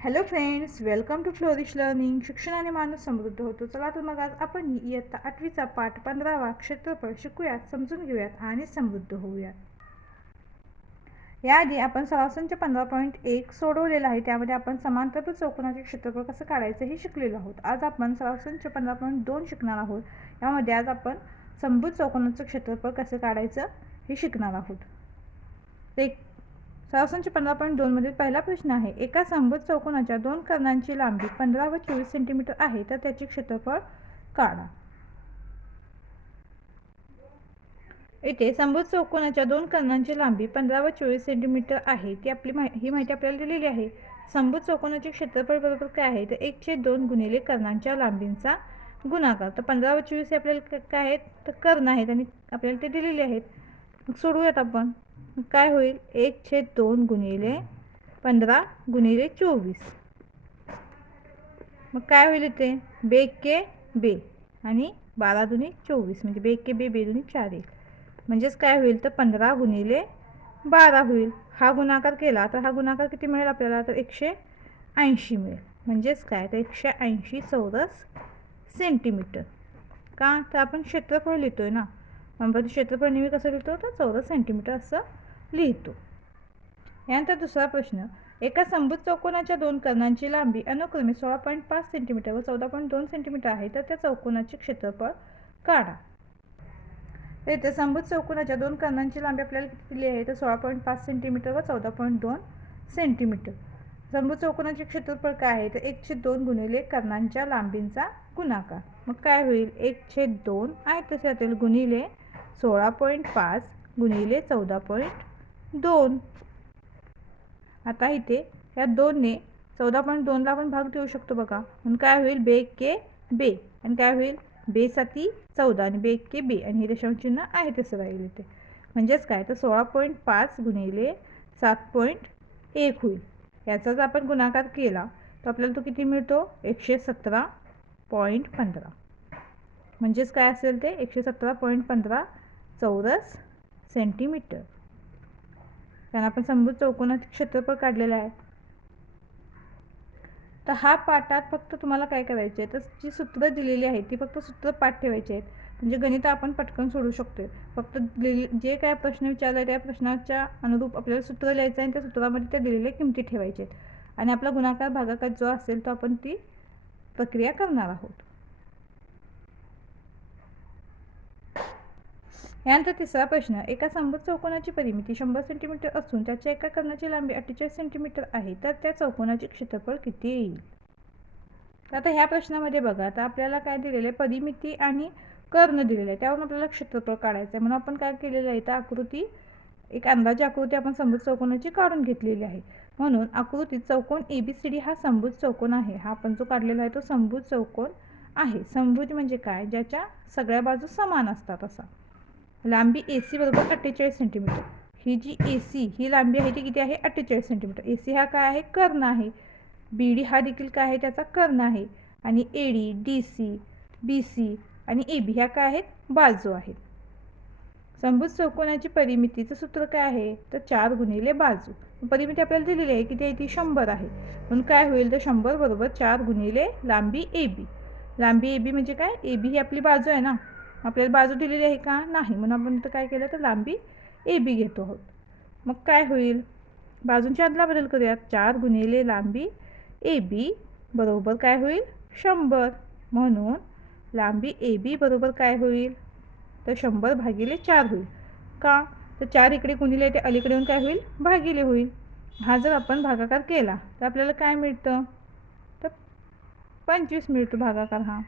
Hello friends welcome to flourish learning शिक्षणाने माणूस समृद्ध होतो. चला तर मग आज आपण इयत्ता आठवीचा पाठ पंधरावा क्षेत्रफळ शिकूयात समजून घेऊयात आणि समृद्ध होऊयात. याआधी आपण सरासनचे पंधरा पॉईंट एक सोडवलेला आहे. त्यामध्ये आपण समांतरभुज चौकोनाचे क्षेत्रफळ कसं काढायचं हे शिकलेलो आहोत. आज आपण सरासनचे पंधरा पॉईंट दोन शिकणार आहोत. यामध्ये आज आपण संभूत चौकोनाचं क्षेत्रफळ कसं काढायचं हे शिकणार आहोत. ते सरासंच पंधरा पॉईंट दोनमधील पहिला प्रश्न आहे एका समभुज चौकोनाच्या दोन कर्णांची लांबी पंधरा व चोवीस सेंटीमीटर आहे तर त्याचे क्षेत्रफळ काढा. येथे समभुज चौकोनाच्या दोन कर्णांची लांबी पंधरा व चोवीस सेंटीमीटर आहे ती आपली माहि ही माहिती आपल्याला दिलेली आहे. समभुज चौकोनाचे क्षेत्रफळ बरोबर काय आहे तर एकशे दोन गुणिले कर्णांच्या लांबींचा गुणाकार. तर पंधरा व चोवीस हे आपल्याला काय आहेत तर कर्ण आहेत आणि आपल्याला ते दिलेले आहेत. मग सोडूयात आपण. काय होईल? एक छेद दोन गुणिले पंधरा गुणिले चोवीस. मग काय होईल इथे? बेके बे आणि बारा दुनी चोवीस. म्हणजे बेके बे बे दुनी चार येईल म्हणजेच काय होईल? तर पंधरा गुणिले बारा होईल. हा गुणाकार केला तर हा गुणाकार किती मिळेल आपल्याला? तर एकशे ऐंशी मिळेल. म्हणजेच काय? तर एकशे ऐंशी चौरस सेंटीमीटर. का? तर आपण क्षेत्रफळ लिहितो आहे ना. आपण क्षेत्रफळ नेहमी कसं लिहितो? तर चौरस सेंटीमीटर असं लिहितो. यानंतर दुसरा प्रश्न एका समभुज चौकोनाच्या दोन कर्णांची लांबी अनुक्रमे सोळा पॉईंट पाच सेंटीमीटर व चौदा पॉईंट दोन सेंटीमीटर आहे तर त्या चौकोनाचे क्षेत्रफळ काढा. तर संभूत चौकोनाच्या दोन कर्णांची लांबी आपल्याला किती दिली आहे? तर सोळा पॉईंट पाच सेंटीमीटर व चौदा पॉईंट दोन सेंटीमीटर संभूत चौकोनाचे क्षेत्रफळ काय आहे? तर एक छेद दोन गुणिले कर्णांच्या लांबींचा गुणाकार. मग काय होईल? एक छेद दोन आहे तसे असेल गुणिले सोळा पॉईंट पाच गुणिले चौदा पॉईंट दोन. आता इथे या दोनने चौदा पॉईंट दोनला आपण भाग देऊ शकतो बघा. म्हणून काय होईल? बे के बे. आणि काय होईल? बे साती चौदा आणि बे के बे. आणि हे दशांशचिन्ह आहे तसं राहील इथे. म्हणजेच काय? तर सोळा पॉईंट पाच गुणिले सात पॉईंट एक होईल. याचा जर आपण गुणाकार केला तर आपल्याला तो किती मिळतो? एकशे सतरा पॉईंट पंधरा. म्हणजेच काय असेल ते? एकशे सतरा पॉईंट पंधरा चौरस सेंटीमीटर कारण आपण समभुज चौकोनात क्षेत्रफळ काढलेलं आहे. तर हा पाठात फक्त तुम्हाला काय करायचे आहे तर जी सूत्र दिलेली आहेत ती फक्त सूत्र पाठ ठेवायची आहेत. म्हणजे गणित आपण पटकन सोडू शकतो फक्त दिले जे काय प्रश्न विचारला त्या प्रश्नाच्या अनुरूप आपल्याला सूत्र लिहायचं आहे आणि त्या सूत्रामध्ये त्या दिलेल्या किमती ठेवायच्या आहेत. आणि आपला गुणाकार भागाकार जो असेल तो आपण ती प्रक्रिया करणार आहोत. यानंतर तिसरा प्रश्न एका समभुज चौकोनाची परिमिती शंभर सेंटीमीटर असून त्याच्या एका कर्णाची लांबी अठ्ठेचाळीस सेंटीमीटर आहे तर त्या चौकोनाचे क्षेत्रफळ किती येईल? तर आता ह्या प्रश्नामध्ये बघा आता आपल्याला काय दिलेलं? आहे परिमिती आणि कर्ण दिलेलं आहे त्यावरून आपल्याला क्षेत्रफळ काढायचं आहे. म्हणून आपण काय केलेलं आहे? तर आकृती एक अंदाजे आकृती आपण समभुज चौकोनाची काढून घेतलेली आहे. म्हणून आकृतीत चौकोन ए बी सी डी हा समभुज चौकोन आहे. हा आपण जो काढलेला आहे तो समभुज चौकोन आहे. समभुज म्हणजे काय? ज्याच्या सगळ्या बाजू समान असतात असा. लांबी ए सी बरोबर अठ्ठेचाळीस सेंटीमीटर ही जी ए सी ही लांबी आहे ती किती आहे? अठ्ठेचाळीस सेंटीमीटर ए सी हा काय आहे? कर्ण आहे. बी डी हा देखील काय आहे? त्याचा कर्ण आहे. आणि A D D C B C आणि ए बी ह्या काय आहेत? बाजू आहेत. समभुज चौकोनाची परिमितीचं सूत्र काय आहे? तर चार गुणिले बाजू. परिमिती आपल्याला दिलेली आहे. किती आहे? ती शंभर आहे. म्हणून काय होईल? तर शंभर बरोबर चार गुणिले लांबी ए बी लांबी ए बी म्हणजे काय? ए बी ही आपली बाजू आहे ना. आपल्याला बाजू दिलेली आहे का? नाही. म्हणून आपण तर काय केलं? तर लांबी ए बी घेतो आहोत. मग काय होईल? बाजूंच्या अदला बदल करूयात. चार गुणिले लांबी ए बी बरोबर काय होईल? शंभर. म्हणून लांबी ए बी बरोबर काय होईल? तर शंभर भागिले चार होईल. का? तर चार इकडे गुणिले ते अलीकडे येऊन काय होईल? भागिले होईल. हा जर आपण भागाकार केला तर आपल्याला काय मिळतं? तर पंचवीस मिळतो भागाकार हा.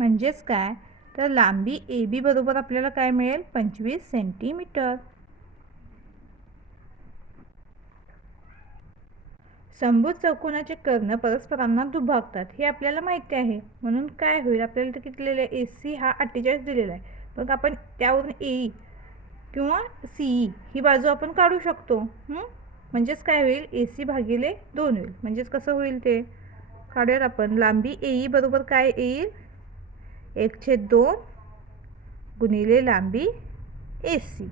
म्हणजेच काय? तर लांबी ए बी बरोबर आपल्याला काय मिळेल? पंचवीस सेंटीमीटर. संभूत चौकोनाचे कर्ण परस्परांना दुभागतात हे आपल्याला माहिती आहे. म्हणून काय होईल? आपल्याला तर किती दिलेलं आहे? ए सी हा अठ्ठेचाळीस दिलेला आहे. मग आपण त्यावरून ए किंवा सी ई ही बाजू आपण काढू शकतो. म्हणजेच काय होईल? ए सी भागिले दोन होईल. म्हणजेच कसं होईल ते? काढूयात आपण. लांबी ए ई बरोबर काय येईल? एक छेद दोन गुणिले लांबी ए सी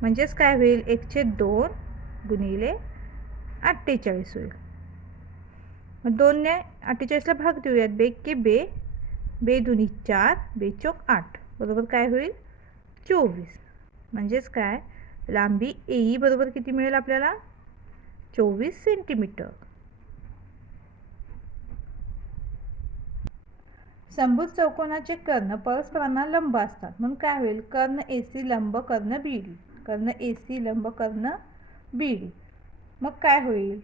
म्हणजेच काय होईल? एक छेद दोन गुणिले अठ्ठेचाळीस होईल. मग दोनने अठ्ठेचाळीसला भाग देऊयात. बे के बे बे दुनी चार बे चौक आठ. बरोबर काय होईल? चोवीस. म्हणजेच काय? लांबी एई बरोबर किती मिळेल आपल्याला? चोवीस सेंटीमीटर संभूत चौकोनाचे कर्ण परस्परांना लंब असतात. म्हणून काय होईल? कर्ण ए सी लंब कर्ण बी डी कर्ण ए सी लंब कर्ण बी डी मग काय होईल?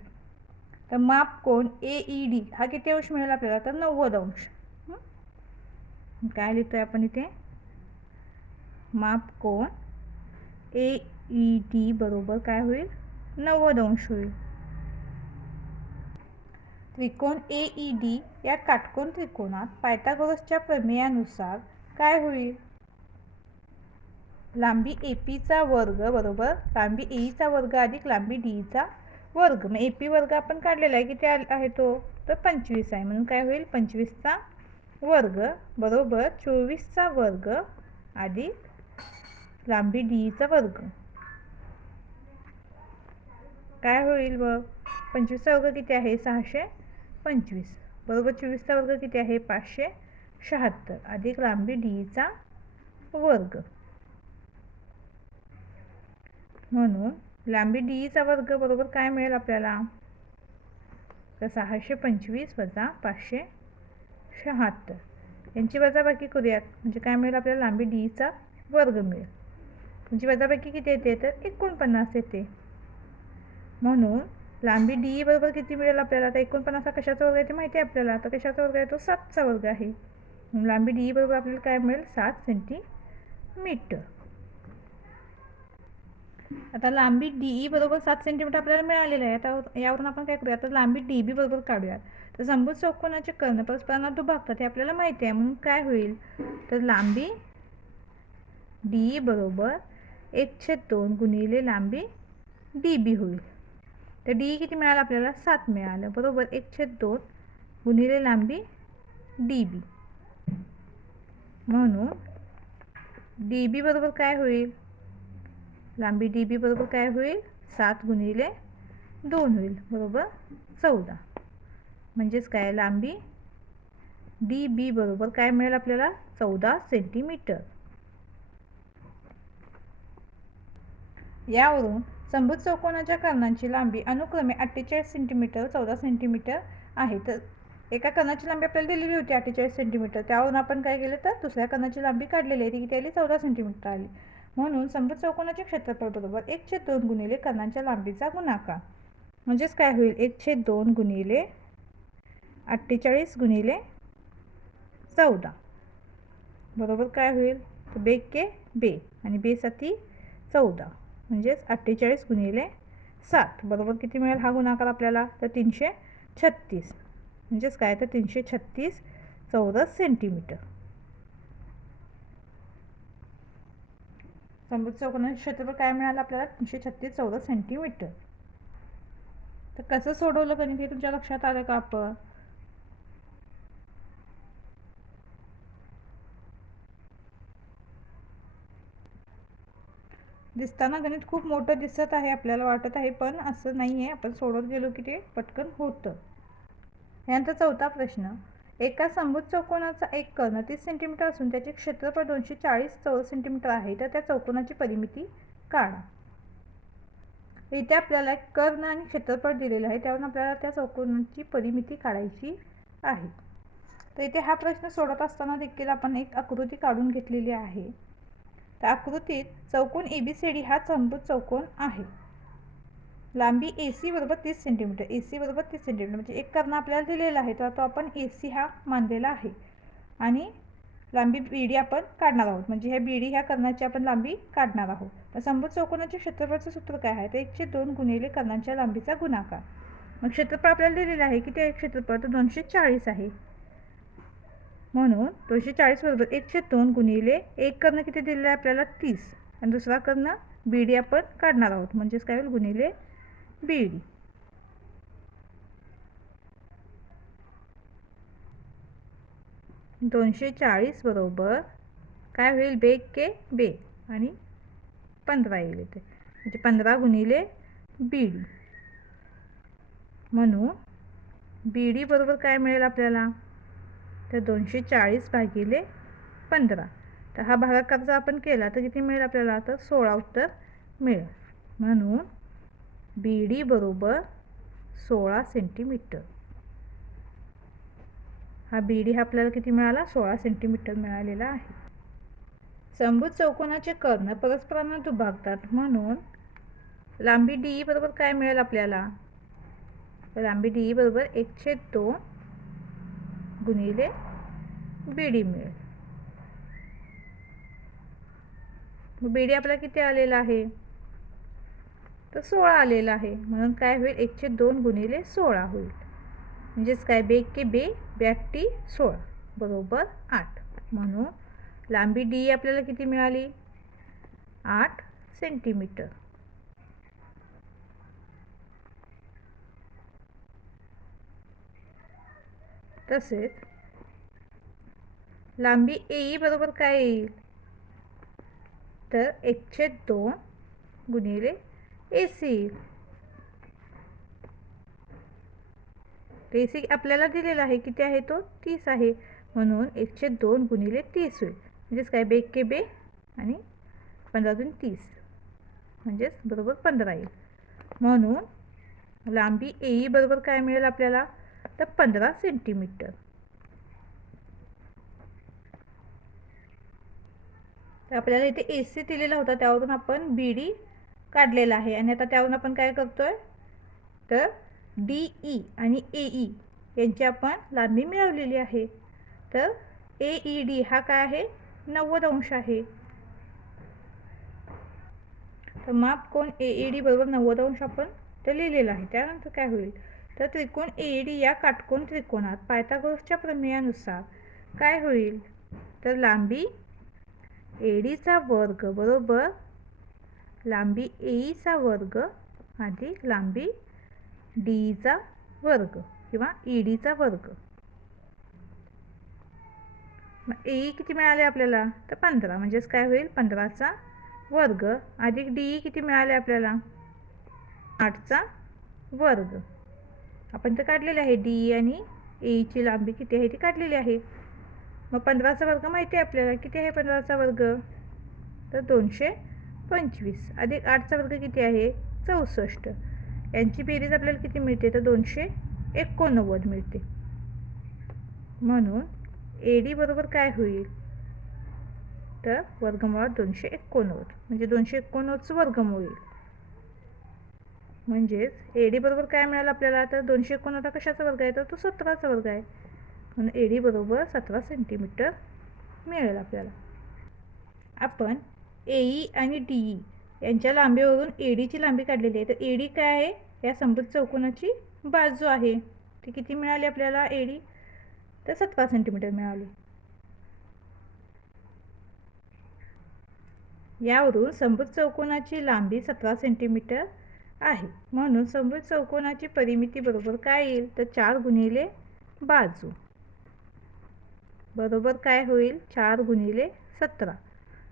तर माप कोण ए ई डी हा किती अंश मिळेल आपल्याला? तर नव्वद अंश. हं? काय लिहितोय आपण इथे? माप कोण ए ई डी बरोबर काय होईल? नव्वद अंश होईल. त्रिकोण ए ई डी या काटकोन त्रिकोणात पायथागोरसच्या प्रमेयानुसार काय होईल? लांबी ए पीचा वर्ग बरोबर? लांबी एईचा वर्ग अधिक लांबी डीचा वर्ग. मग ए पी वर्ग आपण काढलेला आहे किती आहे तो? तर पंचवीस आहे. म्हणून काय होईल? पंचवीसचा वर्ग बरोबर चोवीसचा वर्ग अधिक लांबी डीचा वर्ग. काय होईल बघ? पंचवीसचा वर्ग किती आहे? सहाशे पंचवीस. बरोबर चोवीसचा वर्ग किती आहे? पाचशे शहात्तर. अधिक लांबी डीचा वर्ग. म्हणून लांबी डीचा वर्ग बरोबर काय मिळेल आपल्याला? तर सहाशे पंचवीस वजा पाचशे शहात्तर. यांची वजाबाकी करूयात. म्हणजे काय मिळेल आपल्याला? लांबी डीचा वर्ग मिळेल. म्हणजे वजाबाकी किती येते? तर एकोणपन्नास येते. म्हणून लांबी डी बरोबर किती मिळेल आपल्याला? आता एकोणपन्नास हा कशाचा वर्ग आहे ते माहिती आहे आपल्याला. आता कशाचा वर्ग आहे तो सातचा वर्ग आहे. लांबी डी बरोबर आपल्याला काय मिळेल? सात सेंटीमीटर आता लांबी डी बरोबर सात सेंटीमीटर आपल्याला मिळालेलं आहे. आता यावरून आपण काय करूया? आता लांबी डी बी बरोबर काढूयात. तर संभूत चौकोनाचे कर्ण परस्परांना दुभागतात हे आपल्याला माहिती आहे. म्हणून काय होईल? तर लांबी डी बरोबर एकशे दोन गुणिले लांबी डी बी होईल. तर डी किती मिळालं? आपल्याला सात मिळालं. बरोबर एक छेद दोन गुणिले लांबी डी बी म्हणून डी बी बरोबर काय होईल? लांबी डी बी बरोबर काय होईल? सात गुणिले दोन होईल. बरोबर चौदा. म्हणजेच काय? लांबी डी बी बरोबर काय मिळेल आपल्याला? चौदा सेंटीमीटर. यावरून संभूत चौकोनाच्या कर्णांची लांबी अनुक्रमे अठ्ठेचाळीस सेंटीमीटर चौदा सेंटीमीटर आहे. तर एका कर्णाची लांबी आपल्याला दिलेली होती अठ्ठेचाळीस सेंटीमीटर त्यावरून आपण काय केलं तर दुसऱ्या कर्णाची लांबी काढलेली आहे. ती किती आली चौदा सेंटीमीटर आली. म्हणून संभूत चौकोनाचे क्षेत्रफळ बरोबर एक छेद दोन गुणिले कर्णांच्या लांबीचा गुणाकार. म्हणजेच काय होईल? एक छेद दोन गुणिले अठ्ठेचाळीस गुणिले चौदा. बरोबर काय होईल? तर बे के बे. आणि बे साती चौदा. म्हणजेच अठ्ठेचाळीस गुणिले सात. बरोबर किती मिळेल हा गुणाकार आपल्याला? तर तीनशे छत्तीस. म्हणजेच काय? तर तीनशे छत्तीस चौरस सेंटीमीटर. संभूत चौकोनाचे क्षेत्रफळ काय मिळालं आपल्याला? तीनशे छत्तीस चौरस सेंटीमीटर. तर कसं सोडवलं गणित? हे तुमच्या लक्षात आलं का आपण? दिसताना गणित खूप मोठं दिसत आहे आपल्याला वाटत आहे पण असं नाही आहे आपण सोडत गेलो की ते पटकन होतं. यानंतर चौथा प्रश्न. एका संभूत चौकोनाचा एक कर्ण तीस सेंटीमीटर असून त्याचे क्षेत्रफळ दोनशे चाळीस चौरस सेंटीमीटर आहे तर त्या चौकोनाची परिमिती काढा. इथे आपल्याला एक कर्ण आणि क्षेत्रफळ दिलेलं आहे त्यावरून आपल्याला त्या चौकोनाची परिमिती काढायची आहे. तर इथे हा प्रश्न सोडत असताना देखील आपण एक आकृती काढून घेतलेली आहे. तर आकृतीत चौकोन ए बी सी डी हा संभूत चौकोन आहे. लांबी ए सी बरोबर तीस सेंटीमीटर ए सी बरोबर तीस सेंटीमीटर म्हणजे एक कर्ण आपल्याला दिलेला आहे तर तो आपण ए सी हा मानलेला आहे. आणि लांबी बी डी आपण काढणार आहोत म्हणजे ह्या बी डी ह्या कर्णाची आपण लांबी काढणार आहोत. तर संभूत चौकोनाचे क्षेत्रफळाचं सूत्र काय आहे? तर एकशे दोन गुणिले कर्णांच्या लांबीचा गुणाकार. मग क्षेत्रफळ आपल्याला दिलेलं आहे की ते क्षेत्रफळ तर दोनशे चाळीस आहे. म्हणून दोनशे चाळीस बरोबर एकशे दोन गुणिले एक कर्ण किती दिलेलं आहे आपल्याला? तीस. आणि दुसरा कर्ण बी डी आपण काढणार आहोत. म्हणजेच काय होईल? गुणिले बी डी दोनशे चाळीस बरोबर काय होईल? बे के बे. आणि पंधरा येईल इथे. म्हणजे पंधरा गुणिले बी डी म्हणून बी डी बरोबर काय मिळेल आपल्याला? तर दोनशे चाळीस भागिले पंधरा. तर हा भागाकार जर आपण केला तर किती मिळेल आपल्याला तर सोळा उत्तर मिळेल. म्हणून बी डी बरोबर सोळा सेंटीमीटर हा बी डी हा आपल्याला किती मिळाला? सोळा सेंटीमीटर मिळालेला आहे. समभुज चौकोनाचे कर्ण परस्परांना दुभागतात. म्हणून लांबी डी बरोबर काय मिळेल आपल्याला? लांबी डी बरोबर एकशे दोन गुणिले बी डी मिळेल. मग बी डी आपला किती आलेला आहे? तर सोळा आलेला आहे. म्हणून काय होईल? एकशे दोन गुणिले सोळा होईल. म्हणजेच काय? बे के बे ब्याटी सोळा. बरोबर आठ. म्हणून लांबी डी आपल्याला किती मिळाली? आठ सेंटीमीटर. तसेच लांबी ए बरोबर काय येईल? तर एकशे दोन गुणिले ए सी ए सी आपल्याला दिलेला आहे. किती आहे तो? तीस आहे. म्हणून एकशे दोन गुणिले तीस होईल. म्हणजेच काय? बे के बे आणि पंधरातून तीस. म्हणजेच बरोबर पंधरा येईल. म्हणून लांबी ए बरोबर काय मिळेल आपल्याला? तर पंधरा सेंटीमीटर तर आपल्याला इथे ए सी दिलेला होता त्यावरून आपण बी डी काढलेला आहे. आणि आता त्यावरून आपण काय करतोय? तर डी ई आणि ए ई यांची आपण लांबी मिळवलेली आहे. तर ए ई डी हा काय आहे? नव्वद अंश आहे. तर माप कोण ए ई डी बरोबर नव्वद अंश आपण ते लिहिलेलं आहे. त्यानंतर काय होईल? तर त्रिकोण ए डी या काटकोन त्रिकोणात पायथागोरसच्या प्रमेयानुसार काय होईल? तर लांबी एडीचा वर्ग बरोबर लांबी एईचा वर्ग अधिक लांबी डीचा वर्ग किंवा ईडीचा वर्ग. मग ए किती मिळाले आपल्याला? तर पंधरा. म्हणजेच काय होईल? पंधराचा वर्ग. अधिक डी किती मिळाले आपल्याला? आठचा वर्ग. आपण तर काढलेले आहे. डी आणि एची लांबी किती आहे ती काढलेली आहे. मग पंधराचा वर्ग माहिती आहे आपल्याला. किती आहे पंधराचा वर्ग? तर दोनशे पंचवीस. अधिक आठचा वर्ग किती आहे? चौसष्ट. यांची बेरीज आपल्याला किती मिळते? तर दोनशे एकोणनव्वद मिळते. म्हणून ए डी बरोबर काय होईल? तर वर्गमुळात दोनशे एकोणनव्वद. म्हणजे दोनशे एकोणनव्वदचं वर्गमूळ येईल. म्हणजेच ए डी बरोबर काय मिळालं आपल्याला? तर दोनशे एकोणनव्वद कशाचा वर्ग आहे? तर तो सतराचा वर्ग आहे. म्हणून ए डी बरोबर सतरा सेंटीमीटर मिळेल आपल्याला. आपण ए ई आणि डी ई यांच्या लांबीवरून ए डीची लांबी काढलेली आहे. तर ए डी काय आहे? या समृद्ध चौकोनाची बाजू आहे. ती किती मिळाली आपल्याला? ए डी तर सतरा सेंटीमीटर मिळाली. यावरून समृद्ध चौकोनाची लांबी सतरा सेंटीमीटर आहे. म्हणून समृद्ध चौकोनाची परिमिती बरोबर काय येईल? तर चार गुणिले बाजू. बरोबर काय होईल? चार गुणिले सतरा.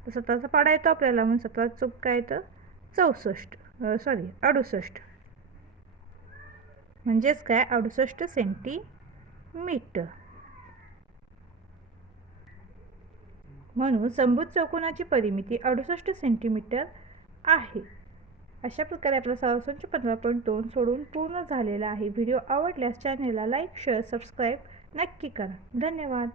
तर सतराचा पाडा येतो आपल्याला. म्हणून सतरा चूक काय तर चौसष्ट. सॉरी अडुसष्ट. म्हणजेच काय? अडुसष्ट सेंटीमीटर म्हणून संभूत चौकोनाची परिमिती अडुसष्ट सेंटीमीटर आहे. अशा प्रकारे आपला सरासंच पंधरा पॉईंट दोन सोडून पूर्ण झालेला आहे. व्हिडिओ आवडल्यास चॅनेलला लाईक शेअर सबस्क्राईब नक्की करा. धन्यवाद.